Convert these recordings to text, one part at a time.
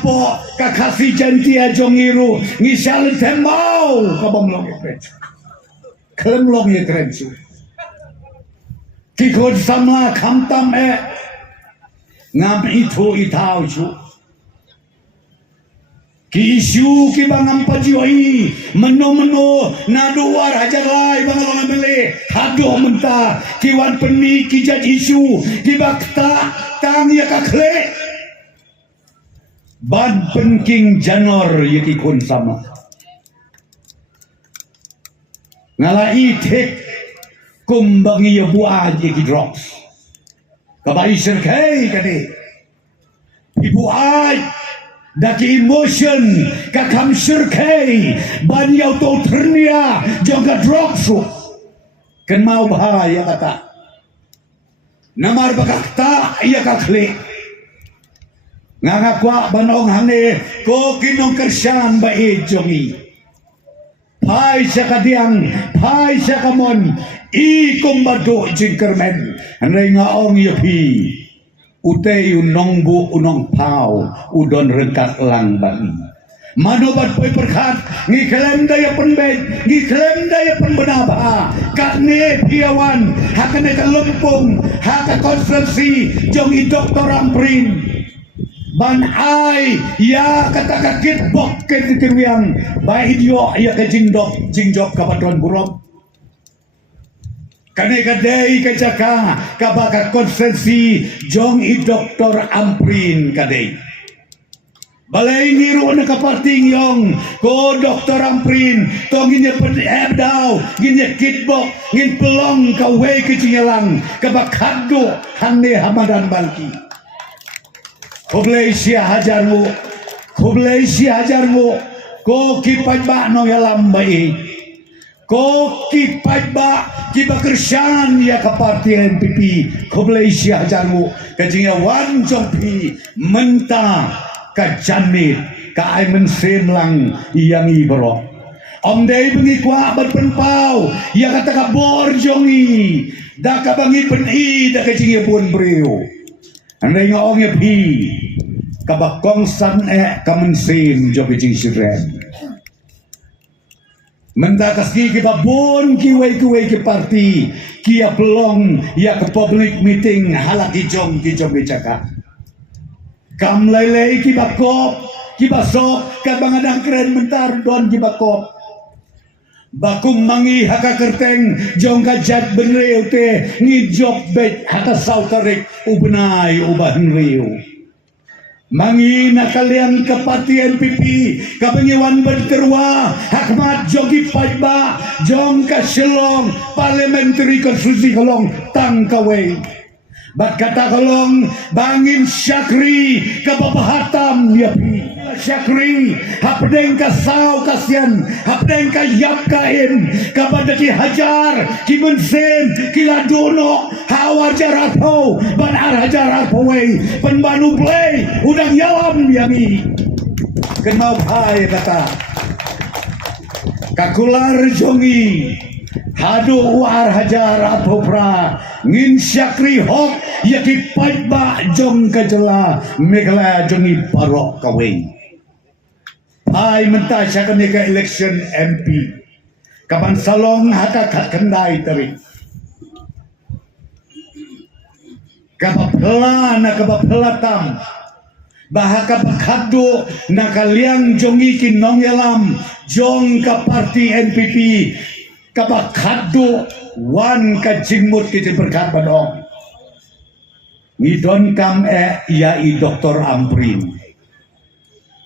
kapo kakasi jantia jongiru ngisal temau kabomlong ekrensu kelemlong ekrensu kikod samla kamtam ngam itu itau su ki isu ki bangam pajioi meno naduar hajarai bangalong bele hado menta ki wan peni ki jaj isu ki bakta tang ya kakle ban penking janor yaki kun sama ngalai tek kumbangi ya buah yaki drops kabai serkai kade ibu ai daki emotion kakam serkai ban yau tau ternia jangka drops kan mau bahaya kata namar bakakta iya kakle ngakwa banong hane ko kinong kersan ba ejongi pai sa kadiang pai sa kamon i kumbado jingkermen hanay ngaong yapi utay unong bu unong pau udon rengkat lang bani manobat po'y perkat ngiklem daya penbed ngiklem daya penbenaba kakne piawan hakane kalumpung haka konstruksi jongi doktor amprin ban ai ya kata kakit bok ke kirwiang bai idio ya ke jingjok kapadron burok kane kadai kajaka kabaka konsensi jong i doktor amprin kadai balai niru na kaparting yong ko doktor amprin tong ginya pedau ginya kitbok ngin pelong kawe kecinggalang kabakado hande hamadan balki Kublesia hajarmu ko kipat ba no yalam bai ko kipat ba kiba kersan ya kaparti NPP kublesia hajarmu kajingya wan jompi menta kajanit ka ai mensemlang yang ibro om dei bengi kwa berpenpau ya kata ka borjongi da ka bangi peni da kajingya pun breu andai ngaong ya pi kabakong san kamensin jogi jing siren mendakas ki babon ki wei ki parti ki pelong ya ke public meeting halak ki jong bicaka kam lele ki bakop ki basok ka bangadang keren mentar don ki bakop bakum mangi haka kerteng jong kajat benreu te ngijok bet haka sautarik ubenai ubahan riu mangi nakalian kepati NPP kapengiwan berterwa hakmat jogi pajba jong kaselong parliamentary konstitusi kolong tangkawai bat kata kolong bangin syakri kababahatam yapi syakri hapdeng kasau kasian hapdeng kayap kain kabadaki hajar kimensem kiladono hawar jarato banar hajar arpawai penbanu play udang yalam yami kenal pai kata kakular jongi hadu war hajar apopra ngin syakri hok yaki pajba jong kajela megla jongi parok kawin pai mentah syakane ka election MP kapan salong haka kendai teri kapapela na kapapelatam bahaka pakado na kaliang jongi kinong yalam jong ka parti NPP kapakado wan ka jingmut kiti berkat badong ngidon kam yai doktor amprin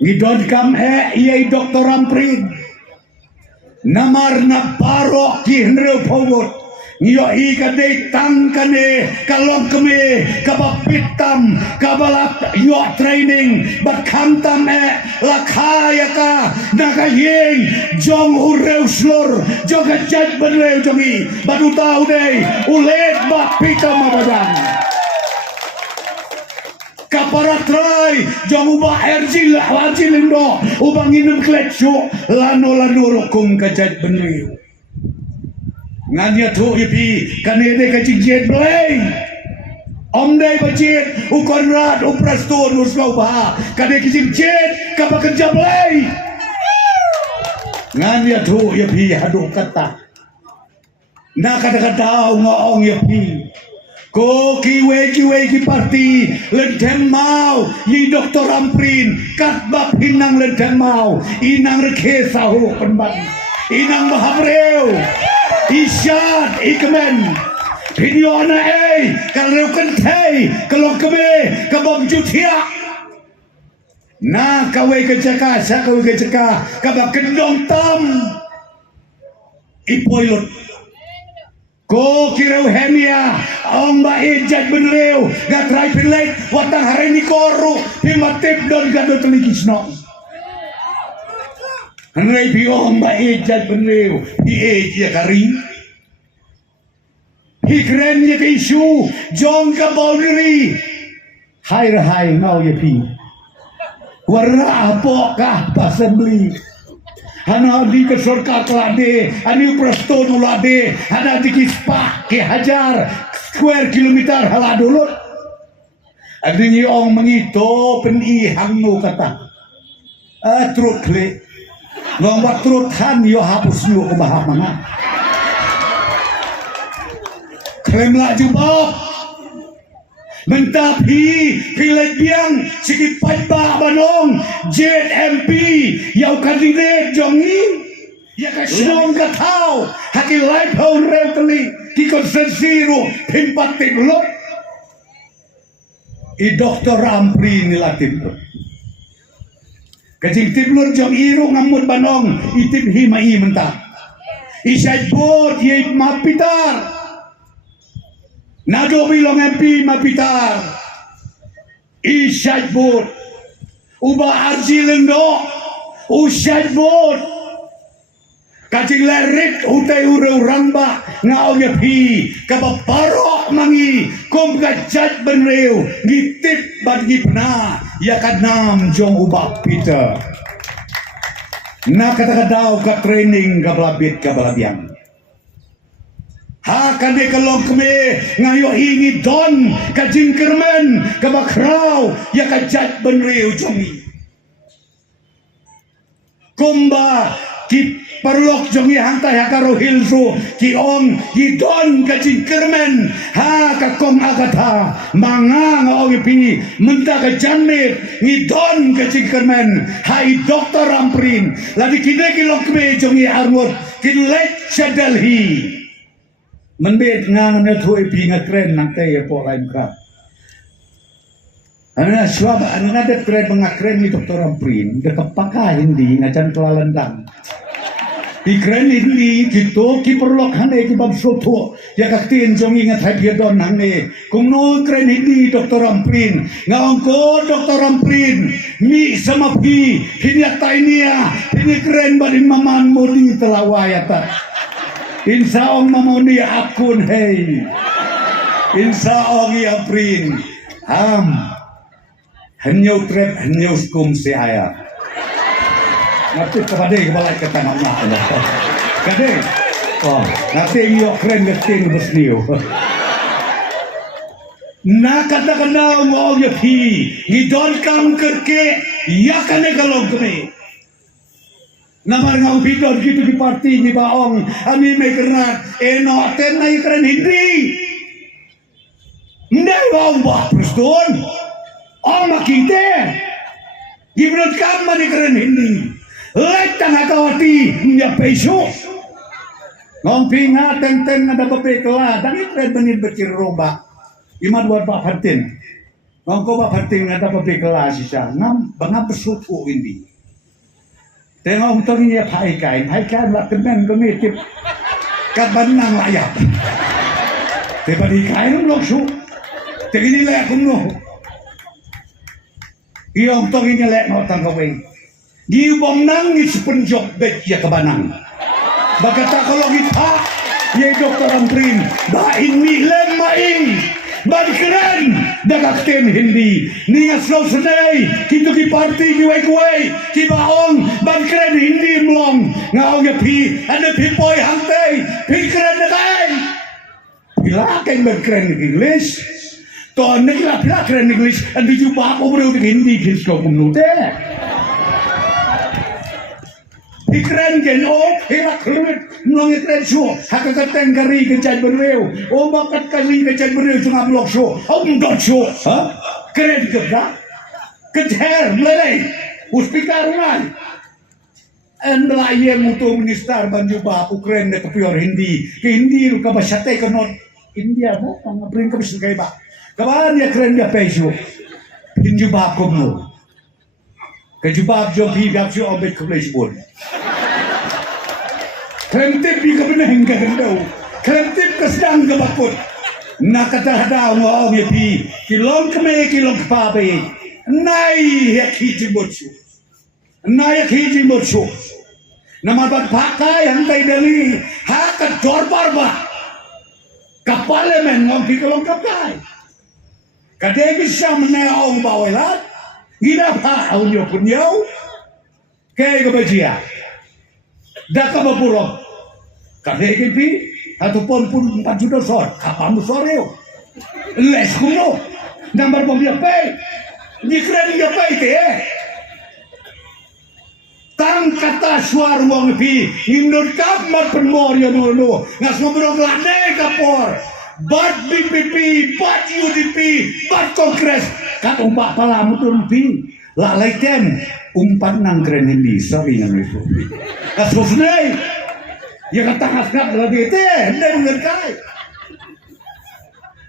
ngidon kam yai doktor amprin namar na parok kihnreu powot ngiyo ikade tangkane kalong keme kabapitam kabalap yo training bakantam lakaya ka nakayeng jong ureu slur jong kajat berleu jongi badu tau dei ulet bapitam abadan kaparatrai jong ubah erjil lindo ubang inem kletsu lano rokum kajat berleu nganya tu ipi kanene kajing jet blay Om day bajit ukon rat upras tuan uslau bah kade kisim jet ka bekerja play ngan ya tu ya pi hadu kata na kata ngaong ya pi ko kiwe ki parti ledem mau yi doktor Amprin kat bab hinang ledem mau inang reke sahu penban inang mahabreu isyad ikmen video na kalau kentai kalau kebe kabam jutia na kawe kecaka sa kawe kecaka kabab kendong tam ipoilot ko kirau hemia ong ba ejat benreu gatrai pilek watang hari ni koru pimatip don gado telikisno hanrai bi ong ba ejat benreu di ejia kari hikrennya ke isu jong ka boundary hai ngau ye pi warna apa kah pasembli hana di ke surga kelade ani presto nulade hana di kispa ke hajar square kilometer haladulur adingi ong mengito peni hangno kata trut kle ngombat trut han yo hapus nu ko mahamana klaim lah jubah mentapi pilih biang sikit pajba banong JMP yau kandidat jongi ya kasinong katau haki live hau reu kali ki konsensi ru pimpat tiglot i doktor Amprin nilatin kajing tiblot jong iru ngamut banong itip himai mentah isai bot ye mapitar Nado bilong MP mapitar isyad bot uba arji lendo usyad bot kacing lerik utai ure urangba ngao nyepi kabaparok mangi kom kajat benreu ngitip bagi pena ya kadam jong uba Peter na kata-kadau ka training kabalabit kabalabiang ha kane kalong keme ngayo hingi don ka jingkermen ka bakraw ya ka jat benreu jongi kumba ki perlok jongi hantai hakaro hilso ki ong ki don ka jingkermen ha ka kong agata manga ngaogi pi menta ka janmit ngi don ka jingkermen hai doktor Amprin ladi kide ki long keme jongi armut ki lek Delhi menbet ngang na thui pi ngatren nang te po lain ka ana swab ana de kren mengakren ni doktor Amprin de kapaka hindi ngajan telalendang di kren hindi gitu ki perlok hane ki bab soto ya kaktin jongi ngatai piadon nang ne kung no kren hindi doktor Amprin ngaong ko doktor Amprin mi sama pi hinyata inia ini kren badin maman modi telawayata Insya Allah mamoni akun hei Insya Allah Amprin henyau trep henyau skum si ayah nanti kepada kepala ketang anak kade nanti iyo keren keting besniu na kata-kata ngau yapi ngidon kam kerke ya kane kalau kene namar ngau bidon gitu di parti ni baong ani may kerat eno ten na ikren hindi ndai baong ba preston ong makite gibron kam man ikren hindi let tanga kawati nya peso ngong pinga ten ada papekla dang ikren benin berciroba imad buat Pak Fatin ngong ko Pak Fatin ada papekla sisa ngam bangap pesutu hindi tengok tong ini Pak Ikan lah temen kami tip kat banang layak tepat ikan belum su tegini lek kuno iyo tong ini lek mau tanggawe di bom nangis penjok bet ya ke banang bakata kalau kita ye doktor Amprin ba ini lemain ban keren dagak ten hindi ningas lo senai kita di parti ki wei ki baong ban keren hindi mlong ngau ya pi ada pi poi hantai pi keren dai bila kan ban keren English Tòn nó là pila keren English and di jubah ko bro di Hindi kids ko kumnute. Ikren gen o hela krumet nong ikren show hakakatan kari kejan bereu o bakat kali kejan bereu tengah blok show dot show ha keren ke dah kejar melelai uspikar rumah and laye mutu minister banju ba keren de kepior Hindi ke Hindi ru ka basyate ke not India mo pangabring ka bisugay ba kaban ya keren dia peso pinju ba ko mo kejubab jo bi gap jo obet ko lesbon Kerentip di kebenaran kau, kerentip kesedang kebakut. Nak kata ada orang yang pi, kilong keme kilong kepabe, nai yak hiji botsu, nai yak hiji botsu. Nama bat pakai yang tay dali, hak dorbar ba, kapalemen ngom pi kilong kapai. Kadegi sam na orang bawelat, gila pa awon yo punyau, kaya kebajia. Dah kabapurok. Kadang pi ataupun 4 juta sor, kapan sore yo. Les kuno. Nambar pom dia pay. Ni keren dia pay ke. Tang kata suar wong pi, indut kamar penmor yo no. Ngas ngobrol lane kapor. Bat BPP, bat UDP, bat Kongres. Kat umpak pala mutun pi. Lalai tem umpat nang keren ini, sorry nang itu. Kasusnya ya kata ngaskat lagi itu hendai mengerkai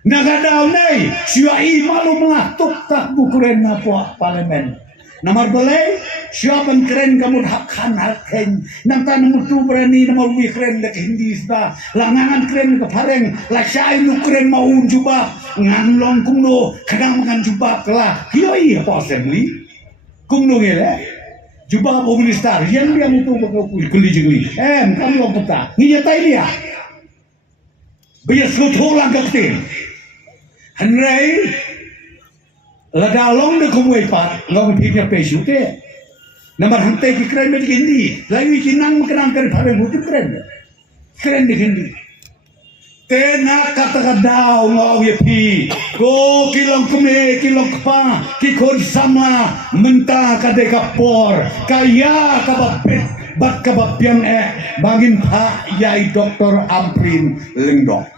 nagadau nai syai malu mengatuk tak bukuren apa parlemen namar belai siapan keren kamu hakkan harken nang tan mutu berani namar wi keren dek Hindi sta langangan keren ke pareng la syai nu keren mau jubah ngan long kumno kadang makan jubah kelah kioi apa assembly kumno ngele jubah minister yang dia mutu kuli jengli kamu lo peta ni nyatai dia biar suatu lang kapten henry ladalong de kumwe pat ngong piknya pesu ke nomor hantai ki keren di Hindi lagi kinang makan keren pareng mutu keren di Hindi tena kata kadau ngau ye pi ko kilong kume kilong pa ki kon sama menta kade kapor kaya kabapet bat kabapian bangin pa yai Dr. Amprin Lengdok